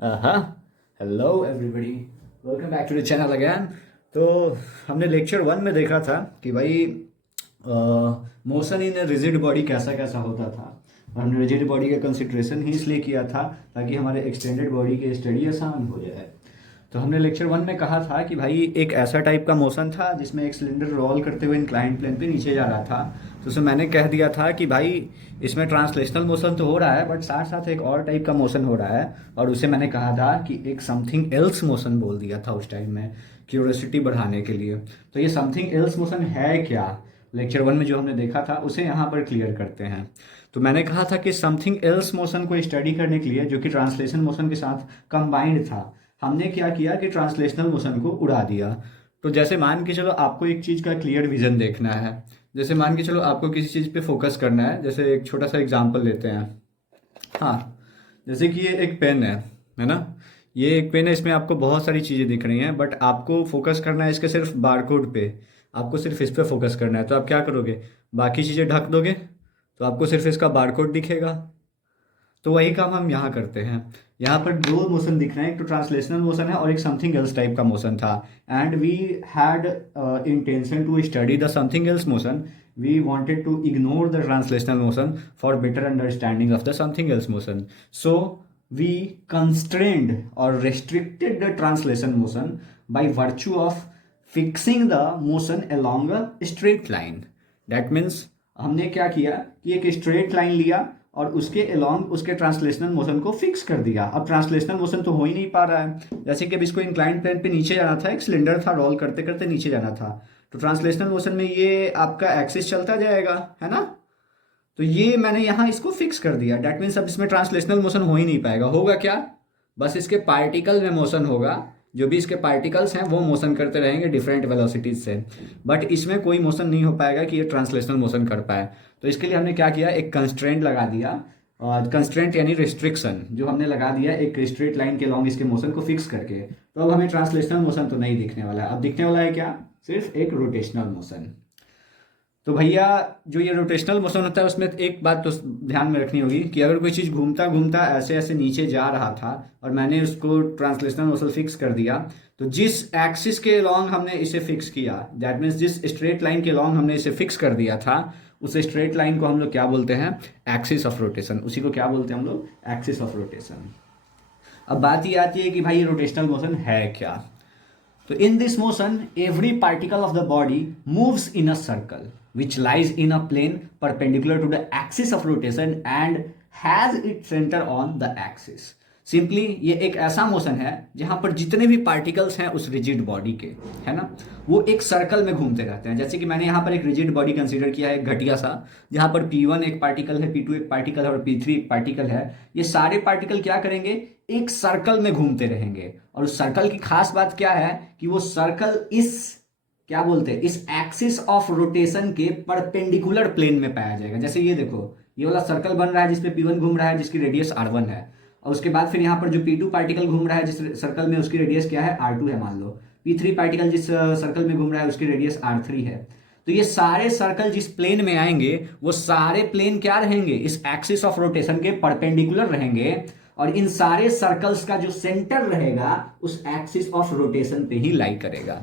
हाँ, hello everybody, welcome back to the channel again. तो हमने लेक्चर वन में देखा था कि भाई मोशन इन रिजिड बॉडी कैसा कैसा होता था। और हमने रिजिड बॉडी का कंसिड्रेशन ही इसलिए किया था ताकि हमारे एक्सटेंडेड बॉडी की स्टडी आसान हो जाए। तो हमने लेक्चर वन में कहा था कि भाई एक ऐसा टाइप का मोशन था जिसमें एक सिलेंडर रोल करते हुए इंक्लाइंड प्लेन पे नीचे जा रहा था। तो उसमें मैंने कह दिया था कि भाई इसमें ट्रांसलेशनल मोशन तो हो रहा है बट साथ साथ एक और टाइप का मोशन हो रहा है, और उसे मैंने कहा था कि एक समथिंग एल्स मोशन बोल दिया था उस टाइम में, क्यूरियोसिटी बढ़ाने के लिए। तो ये समथिंग एल्स मोशन है क्या, लेक्चर वन में जो हमने देखा था उसे यहाँ पर क्लियर करते हैं। तो मैंने कहा था कि समथिंग एल्स मोशन को स्टडी करने के लिए, जो कि ट्रांसलेशन मोशन के साथ कंबाइंड था, हमने क्या किया कि ट्रांसलेशनल मोशन को उड़ा दिया। तो जैसे मान के चलो आपको एक चीज़ का क्लियर विजन देखना है, जैसे मान के चलो आपको किसी चीज़ पे फोकस करना है। जैसे एक छोटा सा एग्जांपल लेते हैं। हाँ, जैसे कि ये एक पेन है ना। ये एक पेन है, इसमें आपको बहुत सारी चीज़ें दिख रही हैं बट आपको फोकस करना है इसके सिर्फ बारकोड पे। आपको सिर्फ इस पे फोकस करना है, तो आप क्या करोगे, बाकी चीज़ें ढक दोगे, तो आपको सिर्फ इसका बारकोड दिखेगा। तो वही काम हम यहाँ करते हैं। यहाँ पर दो मोशन दिख रहे हैं, एक तो ट्रांसलेशनल मोशन है और एक समथिंग एल्स टाइप का मोशन था। And we had intention to study the something else motion. We wanted to ignore the translational motion for better understanding of the something else motion. So we constrained or restricted the translation motion by virtue of fixing the motion along a straight line. That means हमने क्या किया कि एक straight line लिया और उसके along उसके translational motion को फिक्स कर दिया। अब ट्रांसलेशनल मोशन तो हो ही नहीं पा रहा है, जैसे कि अब इसको इंक्लाइंड प्लेन पे नीचे जाना था, एक सिलेंडर था, रोल करते करते नीचे जाना था। तो ट्रांसलेशनल मोशन में ये आपका एक्सिस चलता जाएगा, है ना। तो ये मैंने यहाँ इसको फिक्स कर दिया। डैट मीन्स अब इसमें ट्रांसलेशनल मोशन हो ही नहीं पाएगा। होगा क्या, बस इसके पार्टिकल में मोशन होगा। जो भी इसके पार्टिकल्स हैं वो मोशन करते रहेंगे डिफरेंट वेलोसिटीज से, बट इसमें कोई मोशन नहीं हो पाएगा कि ये ट्रांसलेशनल मोशन कर पाए। तो इसके लिए हमने क्या किया, एक कंस्ट्रेंट लगा दिया। और कंस्ट्रेंट यानी रिस्ट्रिक्शन जो हमने लगा दिया एक स्ट्रेट लाइन के लॉन्ग इसके मोशन को फिक्स करके। तो अब हमें ट्रांसलेशनल मोशन तो नहीं दिखने वाला है, अब दिखने वाला है क्या, सिर्फ एक रोटेशनल मोशन। तो भैया जो ये रोटेशनल मोशन होता है उसमें एक बात तो ध्यान में रखनी होगी कि अगर कोई चीज़ घूमता घूमता ऐसे ऐसे नीचे जा रहा था और मैंने उसको ट्रांसलेशनल मोशन फिक्स कर दिया, तो जिस एक्सिस के लॉन्ग हमने इसे फिक्स किया, दैट मीन्स जिस स्ट्रेट लाइन के लॉन्ग हमने इसे फिक्स कर दिया था, उस स्ट्रेट लाइन को हम लोग क्या बोलते हैं, एक्सिस ऑफ रोटेशन। उसी को क्या बोलते हैं हम लोग, एक्सिस ऑफ रोटेशन। अब बात ये आती है कि भाई ये रोटेशनल मोशन है क्या। So in this motion, every particle of the body moves in a circle which lies in a plane perpendicular to the axis of rotation and has its center on the axis. Simply ये एक ऐसा motion है जहां पर जितने भी particles हैं उस रिजिड बॉडी के, है ना, वो एक सर्कल में घूमते रहते हैं। जैसे कि मैंने यहाँ पर एक रिजिड बॉडी कंसीडर किया है, एक घटिया सा, जहां पर P1 एक पार्टिकल है, P2 एक पार्टिकल है और P3 एक पार्टिकल है। ये सारे पार्टिकल क्या करेंगे, एक सर्कल में घूमते रहेंगे। और उस सर्कल की खास बात क्या है कि वो सर्कल इस क्या बोलते हैं, इस एक्सिस ऑफ रोटेशन के परपेंडिकुलर प्लेन में पाया जाएगा। जैसे ये देखो, ये वाला सर्कल बन रहा है जिसपे P1 घूम रहा है, जिसकी रेडियस R1 है, और उसके बाद फिर यहाँ पर जो P2 पार्टिकल घूम रहा है जिस सर्कल में, उसकी रेडियस क्या है, R2 है मान लो। P3 पार्टिकल जिस सर्कल में घूम रहा है उसकी रेडियस R3 है। तो ये सारे सर्कल जिस प्लेन में आएंगे वो सारे प्लेन क्या रहेंगे, इस एक्सिस ऑफ रोटेशन के परपेंडिकुलर रहेंगे। और इन सारे सर्कल्स का जो सेंटर रहेगा उस एक्सिस ऑफ रोटेशन पे ही लाई करेगा।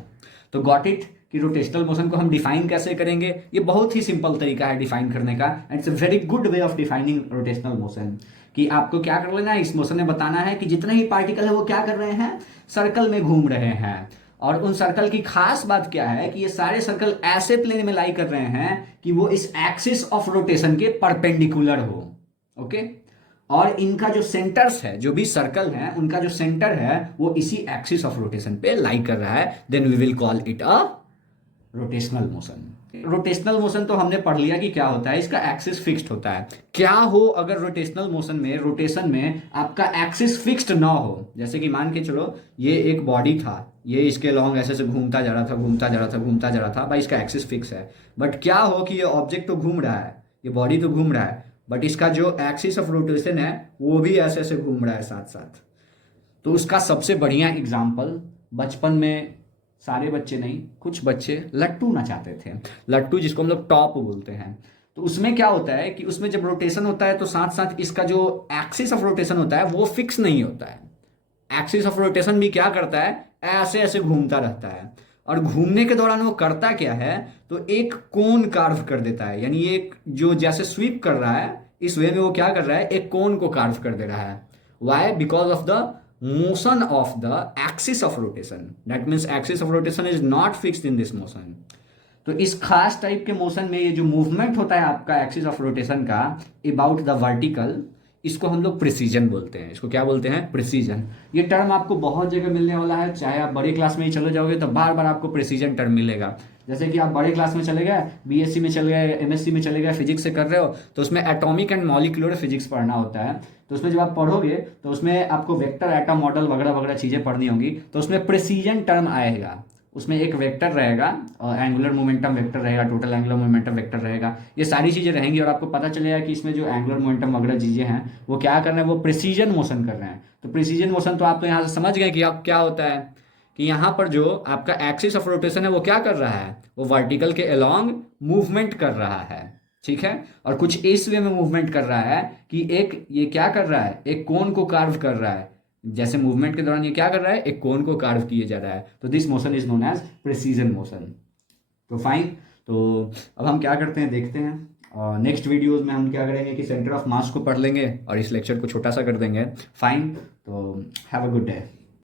तो गॉट इट कि रोटेशनल मोशन को हम डिफाइन कैसे करेंगे। ये बहुत ही सिंपल तरीका है डिफाइन करने का, and it's a very good way of defining rotational motion. कि आपको क्या कर लेना है, इस मोशन में बताना है कि जितने ही पार्टिकल है वो क्या कर रहे हैं, सर्कल में घूम रहे हैं। और उन सर्कल की खास बात क्या है कि ये सारे सर्कल ऐसे प्लेन में लाई कर रहे हैं कि वो इस एक्सिस ऑफ रोटेशन के परपेंडिकुलर हो। ओके, और इनका जो सेंटर्स है, जो भी सर्कल है उनका जो सेंटर है वो इसी एक्सिस ऑफ रोटेशन पे लाई कर रहा है। Then we will call it a rotational motion. Rotational motion तो हमने पढ़ लिया कि क्या होता है, इसका एक्सिस फिक्स्ड होता है। क्या हो अगर रोटेशनल मोशन में, रोटेशन में आपका एक्सिस फिक्स्ड ना हो। जैसे कि मान के चलो ये एक बॉडी था, ये इसके लॉन्ग ऐसे से घूमता जा रहा था, घूमता जा रहा था, घूमता जा रहा था, भाई इसका एक्सिस फिक्स है। बट क्या हो कि ये ऑब्जेक्ट तो घूम रहा है, ये बॉडी तो घूम रहा है, बट इसका जो एक्सिस ऑफ रोटेशन है वो भी ऐसे ऐसे घूम रहा है साथ साथ। तो उसका सबसे बढ़िया एग्जाम्पल, बचपन में सारे बच्चे नहीं, कुछ बच्चे लट्टू नचाते थे। लट्टू जिसको हम लोग टॉप बोलते हैं। तो उसमें क्या होता है कि उसमें जब रोटेशन होता है तो साथ साथ इसका जो एक्सिस ऑफ रोटेशन होता है वो फिक्स नहीं होता है। एक्सिस ऑफ रोटेशन भी क्या करता है, ऐसे ऐसे घूमता रहता है, और घूमने के दौरान वो करता क्या है, तो एक कोन कार्व कर देता है, यानी एक जो जैसे स्वीप कर रहा है इस वे में वो क्या कर रहा है, एक कोन को कार्व कर दे रहा है। Why? Because of the motion of the axis of rotation, that means axis of rotation is not fixed in this motion. तो इस खास टाइप के मोशन में ये जो मूवमेंट होता है आपका एक्सिस ऑफ रोटेशन का अबाउट द वर्टिकल, इसको हम लोग प्रिसीजन बोलते हैं। इसको क्या बोलते हैं? प्रिसीजन। ये टर्म आपको बहुत जगह मिलने वाला है, चाहे आप बड़े क्लास में ही चले जाओगे तो बार बार आपको प्रिसीजन टर्म मिलेगा। जैसे कि आप बड़े क्लास में चले गए, बीएससी में चले गए, एमएससी में चले गए, फिजिक्स से कर रहे हो, तो उसमें एटॉमिक एंड मॉलिक्यूलर फिजिक्स पढ़ना होता है। तो उसमें जब आप पढ़ोगे तो उसमें आपको वेक्टर एटम मॉडल वगैरह वगैरह चीज़ें पढ़नी होंगी, तो उसमें प्रिसीजन टर्म आएगा। उसमें एक वेक्टर रहेगा और एंगुलर मोमेंटम वेक्टर रहेगा, टोटल एंगुलर मोमेंटम वेक्टर रहेगा, ये सारी चीज़ें रहेंगी और आपको पता चलेगा कि इसमें जो एंगुलर मोमेंटम वगैरह चीज़ें हैं वो क्या कर रहे हैं, वो प्रिसीजन मोशन कर रहे हैं। तो प्रिसीजन मोशन तो आप तो यहाँ से समझ गए कि आप क्या होता है, कि यहाँ पर जो आपका एक्सिस ऑफ रोटेशन है वो क्या कर रहा है, वो वर्टिकल के अलोंग मूवमेंट कर रहा है, ठीक है। और कुछ इस वे में मूवमेंट कर रहा है कि एक ये क्या कर रहा है, एक कोन को कार्व कर रहा है। जैसे मूवमेंट के दौरान ये क्या कर रहा है, एक कोन को कार्व किए जा रहा है। तो this motion is known as precession motion. तो फाइन, तो अब हम क्या करते हैं देखते हैं। नेक्स्ट वीडियोस में हम क्या करेंगे कि सेंटर ऑफ मास को पढ़ लेंगे और इस लेक्चर को छोटा सा कर देंगे। फाइन, तो हैव अ गुड डे।